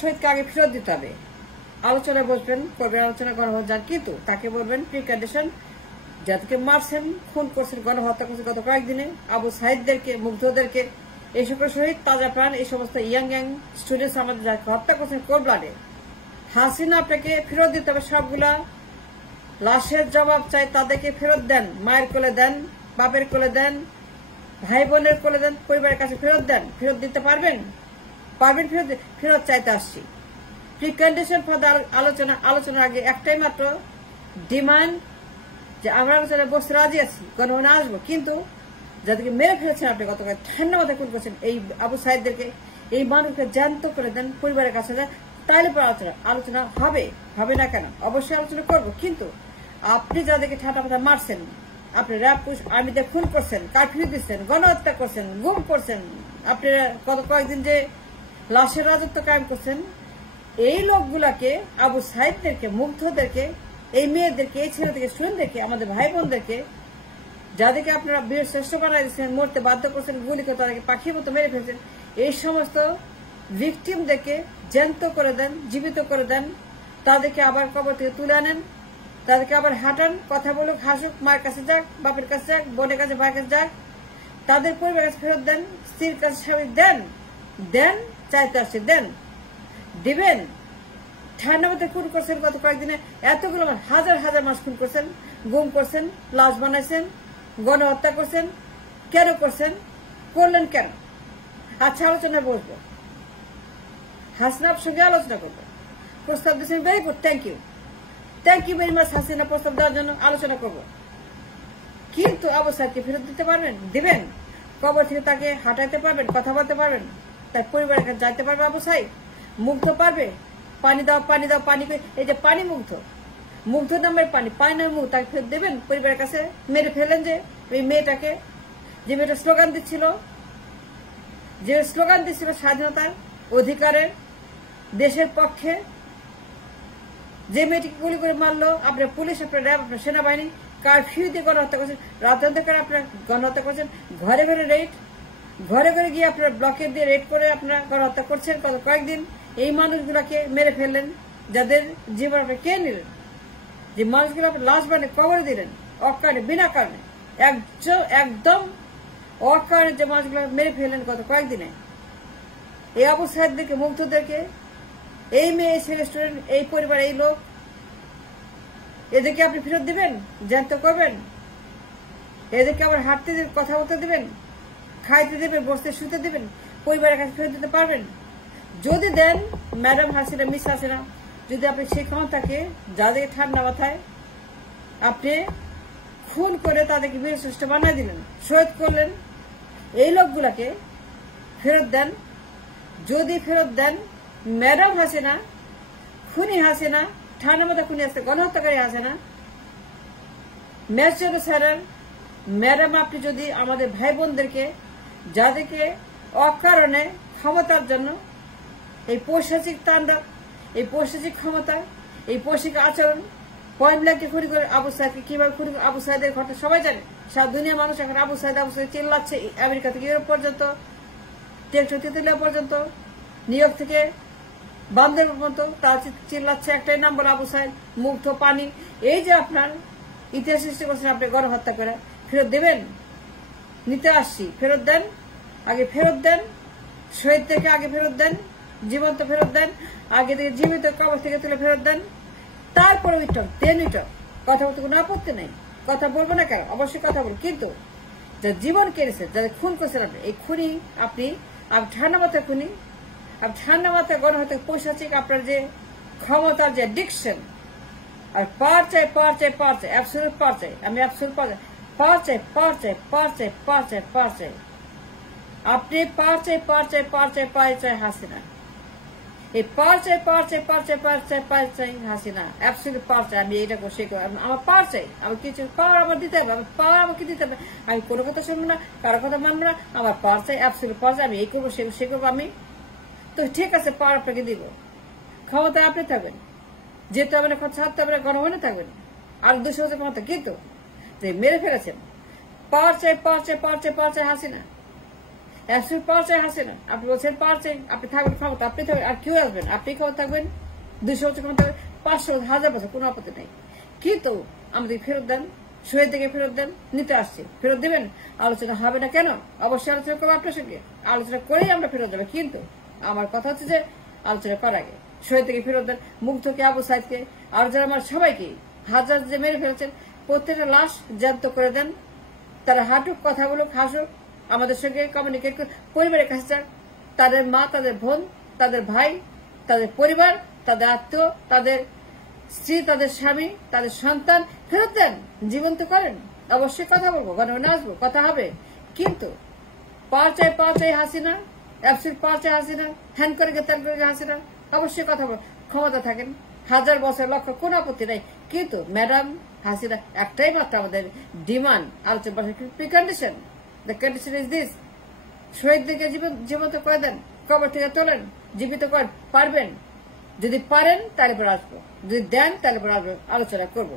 শহীদকে আগে ফেরত দিতে হবে। আলোচনা বসবেন, করবেন, আলোচনা গণহত্যা, কিন্তু তাকে বলবেন প্রি কন্ডিশন, যাদেরকে মারছেন, খুন করছেন, গণহত্যা করছেন গত কয়েকদিনে, আবু সাইদদেরকে, মুগ্ধদেরকে, এই সকল শহীদ, তাজা প্রাণ, এই সমস্ত ইয়াং স্টুডেন্টস আমাদের যাকে হত্যা করছেন কোল্ড ব্লাডে, হাসিনা আপনাকে ফেরত দিতে হবে সবগুলা লাশের জবাব চাই, তাদেরকে ফেরত দেন, মায়ের কোলে দেন, বাপের কোলে দেন, ভাই বোনের কোলে দেন, পরিবারের কাছে ফেরত দেন। ফেরত দিতে পারবেন? ফেরত চাইতে আসছি। প্রি কন্ডিশন ফর আলোচনার আগে একটাই মাত্র ডিমান্ড যে আমরা আলোচনায় বসতে রাজি আছি, গণভবনে আসবো, কিন্তু যাদেরকে মেরে ফেলেছেন আপনি গতকাল ঠান্ডা মাথায় খুন করছেন এই আবু সাইদদেরকে, এই মানুষকে জ্যান্ত করে দেন, পরিবারের কাছে দেন, তাইলে পর আলোচনা হবে না কেন? অবশ্যই আলোচনা করবো, কিন্তু আপনি যাদেরকে ঠান্ডা মাথায় মারছেন, আপনি র্যাব পুলিশ আর্মিদের খুন করছেন, কারফিউ দিচ্ছেন, গণহত্যা করছেন, গুম করছেন, আপনি গত কয়েকদিন যে লাশের রাজত্ব কায়েম করছেন, এই লোকগুলাকে, আবু সাইদদেরকে, মুগ্ধদেরকে, এই মেয়েদেরকে, এই ছেলেদেরকে, স্টুডেন্টদেরকে, আমাদের ভাই বোনদেরকে, যাদেরকে আপনারা বীর শ্রেষ্ঠ বানাই দিচ্ছেন, মরতে বাধ্য করছেন, গুলি করে তাদেরকে পাখির মতো মেরে ফেলছেন, এই সমস্ত ভিকটিমদেরকে জ্যান্ত করে দেন, জীবিত করে দেন, তাদেরকে আবার কবর থেকে তুলে আনেন, তাদেরকে আবার হাঁটান, কথা বলুক, হাসুক, মায়ের কাছে যাক, বাপের কাছে যাক, বোনের কাছে, ভাইয়ের কাছে যাক, তাদের পরিবারের কাছে ফেরত দেন, স্ত্রীর কাছে স্বামী দেন, চাইতে আসছে দেন, দিবেন। ঠান্ডা মাথায় খুন করছেন গত কয়েকদিনে, এতগুলো হাজার হাজার মাস খুন করছেন, গুম করছেন, লাশ বানাইছেন, গণহত্যা করছেন, কেন করলেন কেন? আচ্ছা, আলোচনায় বসবো, হাসিনার সঙ্গে আলোচনা করবো, প্রস্তাব দিচ্ছেন, very good, thank you very much Hasina, প্রস্তাব দেওয়ার জন্য আলোচনা করবো, কিন্তু আবু সাইদকে ফেরত দিতে পারবেন? দিবেন? কবর থেকে তাকে হাঁটাইতে পারবেন? কথা বলতে পারবেন? তার পরিবারের কাছে যাইতে পারবে আবু সাইদ? মুগ্ধ পারবে? পানি দাও, পানি, এই যে পানি, মুগ্ধ নামের পানি নামের মুখ, তাকে ফেরত দেবেন পরিবারের কাছে? মেরে ফেলেন যে এই মেয়েটাকে, যে মেয়েটা স্লোগান দিচ্ছিল স্বাধীনতার, অধিকারের, দেশের পক্ষে, যে মেয়েটিকে গুলি করে মারলো আপনার পুলিশ, আপনার র্যাব, আপনার সেনাবাহিনী, কারফিউ দিয়ে গণহত্যা করছেন, রাতান্তরে আপনার গণহত্যা করছেন, ঘরে ঘরে গিয়ে আপনার ব্লকেট দিয়ে রেড করে আপনারা গণহত্যা করছেন গত কয়েকদিন। এই মানুষগুলাকে মেরে ফেললেন, যাদের জীবন আপনি কে নিলেন, যে মানুষগুলো আপনি লাশ বানিয়ে কবরে দিলেন অকারণে, বিনা কারণে, একদম অকারণে যে মানুষগুলো মেরে ফেললেন গত কয়েকদিনে, এই আবু সাইদদেরকে, মুগ্ধদেরকে, এই মেয়ে, এই ছেলে, স্টুডেন্ট, এই পরিবার, এই লোক, এদেরকে আপনি ফেরত দিবেন? জ্যান্ত করবেন? এদেরকে আবার হাঁটতে দেবেন, কথা বলতে দেবেন, খাইতে দেবেন, বসতে শুতে দেবেন, পরিবারের কাছে ফেরত দিতে পারবেন? যদি দেন, ম্যাডাম হাসিনা, মিস হাসিনা, যদি আপনি সেই ক্ষমতাকে, যাদেরকে ঠান্ডা মাথায় আপনি খুন করে তাদেরকে বীরশ্রেষ্ঠ বানাই দিলেন, শহীদ করলেন, এই লোকগুলাকে ফেরত দেন। যদি ফেরত দেন, ম্যাডাম হাসিনা, খুনি হাসিনা, ঠান্ডা মাথা খুনি আসছে, গণহত্যাকারী হাসিনা, ম্যাজিস্ট্রেট স্যারের ম্যাডাম, আপনি যদি আমাদের ভাই বোনদেরকে, যাদেরকে অকারণে ক্ষমতার জন্য, এই পৈশাচিক তাণ্ডব, এই পৈশাচিক ক্ষমতা, এই পৈশাচিক আচরণ, পয়েন্ট ব্ল্যাঙ্কে খুনি করে আবু সাইদকে কিভাবে খুনি, আবু সাইদের ঘটনা সবাই জানে, সারা দুনিয়ার মানুষ এখন আবু সাইদ চিল্লাচ্ছে, আমেরিকা থেকে ইউরোপ পর্যন্ত, টেকসই তেতুলিয়া পর্যন্ত, নিউ ইয়র্ক থেকে বান্দরবান পর্যন্ত, তারা চিল্লাচ্ছে একটাই নাম বলে আবু সাইদ, মুগ্ধ, পানি। এই যে আপনার ইতিহাস সৃষ্টি করছেন, আপনি গণহত্যা করে ফেরত দেবেন? নিতে আসছি, ফেরত দেন, আগে ফেরত দেন, শহীদদেরকে আগে ফেরত দেন, জীবন্ত ফেরত দেন, আগে থেকে জীবিত কবর থেকে তুলে ফেরত দেন, তারপরে কথা বলতে কোনো আপত্তি নেই, কথা বলবো না কেন? অবশ্যই কথা বলবো, কিন্তু যা জীবন কেড়েছেন, যাদের খুন করছেন আপনি, এই খুনি আপনি ঠান্ডা মাথায় খুনি, আপনি ঠান্ডা মাথায় গণহত্যা, পৈশাচিক আপনার যে ক্ষমতার যে অ্যাডিকশন, আর পার চাই, অ্যাবসলিউট পার চাই, আমি অ্যাবসলিউট পার চাই, আপনি পার চাই হাসিনা, এই পার চাই হাসিনা, অ্যাবসলিউট পার চাই, আমি এইটা সে আমার পার চাই, আমি কিছু পার আমার দিতে হবে, আমাকে দিতে হবে, আমি কোনো কথা শুনবো না, কারো কথা মানবো না, আমার পার চাই, অ্যাবসলিউট পার চাই, আমি এই করবো, সে করবো, আমি তো ঠিক আছে, পার আপনাকে দিব, ক্ষমতায় আপনি থাকবেন, যেতে হবে না, ছাড়তে হবে না, গণভবনে থাকবেন, আর 200 বছর ক্ষমতা, কিন্তু যে মেরে ফেলেছেন, পার চাই হাসিনা, অ্যাবসলিউট পাওয়ার চাই হাসিনা। আপনি বলছেন পাওয়ার চাই, আপনি থাকবেন ক্ষমতা, আপনি থাকবেন, আর কেউ আসবেন, আপনি ক্ষমতা থাকবেন 200 বছর ক্ষমতা, 500 1000 বছর, কোনো আপত্তি নেই। কিন্তু আমাদের ফেরত দেন, শহীদ থেকে ফেরত দেন, নিতে আসছে, ফেরত দিবেন। আলোচনা হবে না কেন? অবশ্যই আলোচনা করবো আপনার সঙ্গে, আলোচনা করেই আমরা ফেরত যাবো। কিন্তু আমার কথা হচ্ছে যে আলোচনা করার আগে শহীদ থেকে ফেরত দেন, মুগ্ধকে, আবু সাইদকে, আর যারা আমার সবাইকে হাজার যে মেরে ফেলেছেন প্রত্যেকটা লাশ জ্যান্ত করে দেন। তারা হাঁটুক, কথা বলুক, হাসুক, আমাদের সঙ্গে কমিউনিকেট করে পরিবারের কাছে যাক। তাদের মা, তাদের বোন, তাদের ভাই, তাদের পরিবার, তাদের আত্মীয়, তাদের স্ত্রী, তাদের স্বামী, তাদের সন্তান ফেরত দেন, জীবন্ত করেন। অবশ্যই কথা বলবো, গণগণে আসবো, কথা হবে। কিন্তু পাওয়ার চাই হাসিনা, অ্যাবসলিউট পাওয়ার চাই হাসিনা, হ্যান করে ত্যান করে হাসিনা। অবশ্যই কথা বলবো, ক্ষমতা থাকেন 1000 বছর, লক্ষ, কোনো আপত্তি নাই। কিন্তু ম্যাডাম হাসিনা একটাই মাত্র আমাদের ডিমান্ড, আলোচনা precondition. The condition is this: শহীদদেরকে জীবন্ত করে দেন, কবর থেকে তোলেন, জীবিত করেন। পারবেন? যদি পারেন তাহলে পরে আসবো, যদি দেন তাহলে পরে আসবো, আলোচনা করবো।